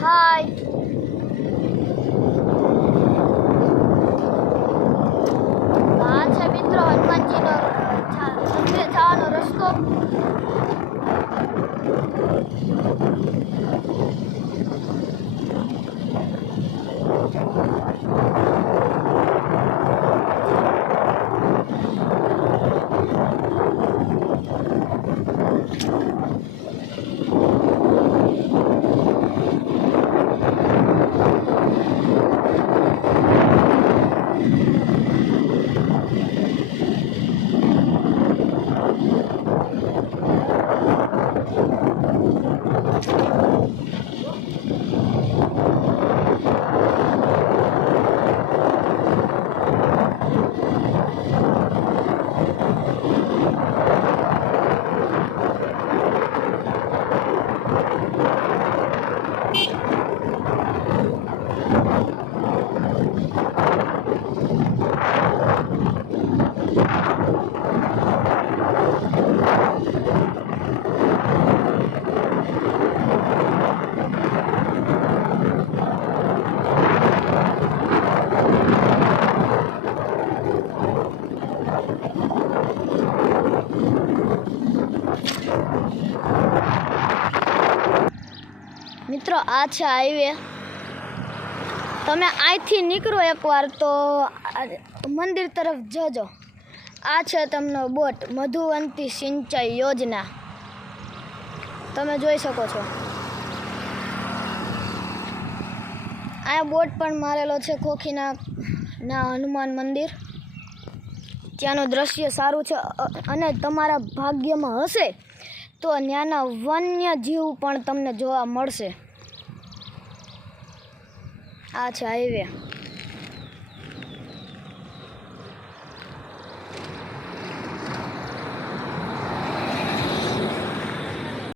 હાય આ છે મિત્રો હનુમાનજીનો મંદિરે જવાનો રસ્તો. મિત્રો આ છે હાઈવે. તમે અહીંથી નીકળો એકવાર તો મંદિર તરફ જજો. આ છે તમને બોટ મધુવંતી સિંચાઈ યોજના, તમે જોઈ શકો છો. આ બોટ પણ મારેલો છે ખોખીના હનુમાન મંદિર. ત્યાંનું દ્રશ્ય સારું છે અને તમારા ભાગ્યમાં હશે તો ત્યાંના વન્ય જીવ પણ તમને જોવા મળશે. આ છે હાઈવે.